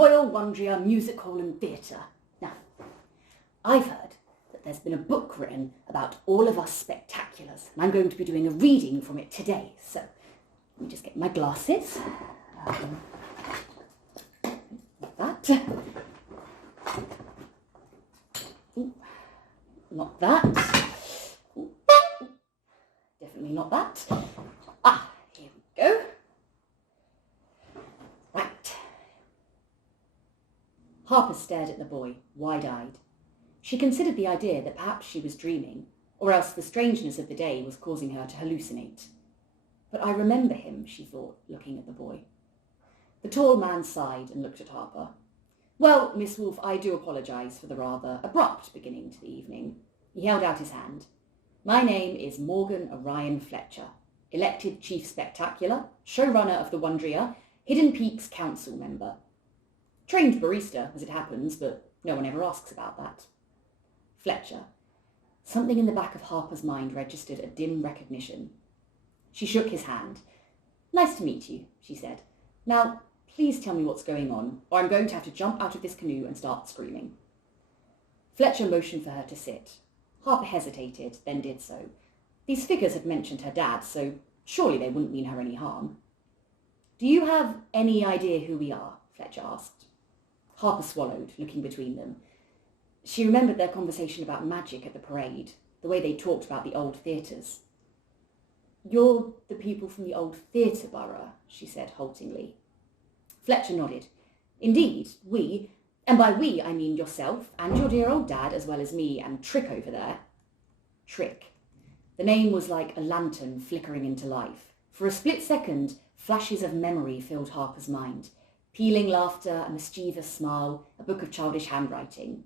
Royal Wondria Music Hall and Theatre. Now, I've heard that there's been a book written about all of us spectaculars, and I'm going to be doing a reading from it today. So, let me just get my glasses. Like that. Ooh, not that. Ooh, definitely not that. Here we go. Right. Harper stared at the boy, wide-eyed. She considered the idea that perhaps she was dreaming, or else the strangeness of the day was causing her to hallucinate. But I remember him, she thought, looking at the boy. The tall man sighed and looked at Harper. Well, Miss Wolfe, I do apologise for the rather abrupt beginning to the evening. He held out his hand. My name is Morgan Orion Fletcher, elected Chief Spectacular, showrunner of the Wondria, Hidden Peaks Council member. Trained barista, as it happens, but no one ever asks about that. Fletcher. Something in the back of Harper's mind registered a dim recognition. She shook his hand. Nice to meet you, she said. Now, please tell me what's going on, or I'm going to have to jump out of this canoe and start screaming. Fletcher motioned for her to sit. Harper hesitated, then did so. These figures had mentioned her dad, so surely they wouldn't mean her any harm. Do you have any idea who we are? Fletcher asked. Harper swallowed, looking between them. She remembered their conversation about magic at the parade, the way they talked about the old theatres. You're the people from the old theatre borough, she said haltingly. Fletcher nodded. Indeed, we, and by we I mean yourself and your dear old dad as well as me and Trick over there. Trick. The name was like a lantern flickering into life. For a split second, flashes of memory filled Harper's mind. Peeling laughter, a mischievous smile, a book of childish handwriting.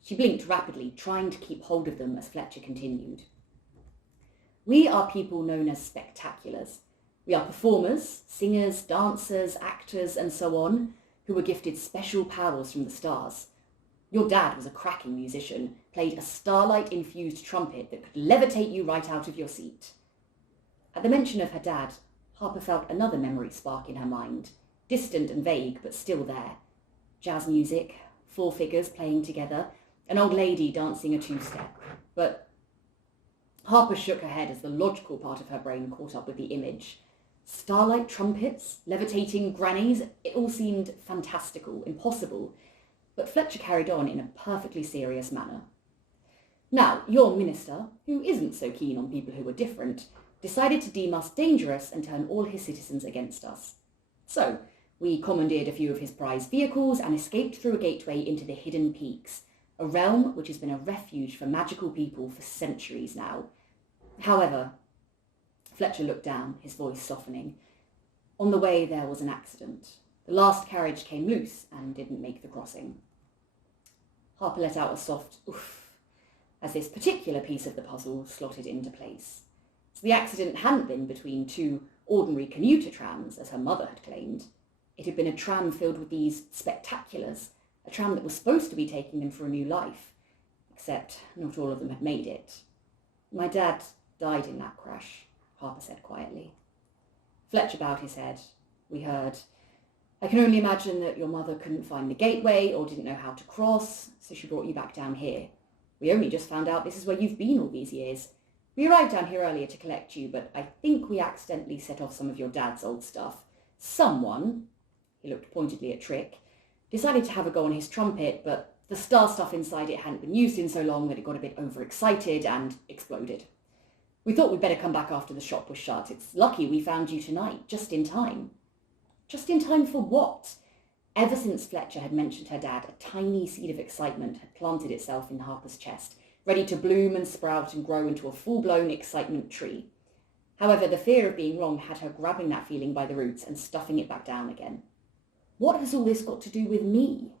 She blinked rapidly, trying to keep hold of them as Fletcher continued. We are people known as spectaculars. We are performers, singers, dancers, actors, and so on, who were gifted special powers from the stars. Your dad was a cracking musician, played a starlight-infused trumpet that could levitate you right out of your seat. At the mention of her dad, Harper felt another memory spark in her mind, distant and vague, but still there. Jazz music, four figures playing together, an old lady dancing a two-step. But Harper shook her head as the logical part of her brain caught up with the image. Starlight trumpets, levitating grannies, it all seemed fantastical, impossible. But Fletcher carried on in a perfectly serious manner. Now, your minister, who isn't so keen on people who were different, decided to deem us dangerous and turn all his citizens against us. So, we commandeered a few of his prized vehicles and escaped through a gateway into the Hidden Peaks, a realm which has been a refuge for magical people for centuries now. However, Fletcher looked down, his voice softening. On the way there was an accident. The last carriage came loose and didn't make the crossing. Harper let out a soft oof as this particular piece of the puzzle slotted into place. So the accident hadn't been between two ordinary commuter trams, as her mother had claimed. It had been a tram filled with these spectaculars, a tram that was supposed to be taking them for a new life, except not all of them had made it. My dad died in that crash, Harper said quietly. Fletcher bowed his head. We heard. I can only imagine that your mother couldn't find the gateway or didn't know how to cross, so she brought you back down here. We only just found out this is where you've been all these years. We arrived down here earlier to collect you, but I think we accidentally set off some of your dad's old stuff. Someone, he looked pointedly at Trick, decided to have a go on his trumpet, but the star stuff inside it hadn't been used in so long that it got a bit overexcited and exploded. We thought we'd better come back after the shop was shut. It's lucky we found you tonight, just in time. Just in time for what? Ever since Fletcher had mentioned her dad, a tiny seed of excitement had planted itself in Harper's chest, ready to bloom and sprout and grow into a full-blown excitement tree. However, the fear of being wrong had her grabbing that feeling by the roots and stuffing it back down again. What has all this got to do with me?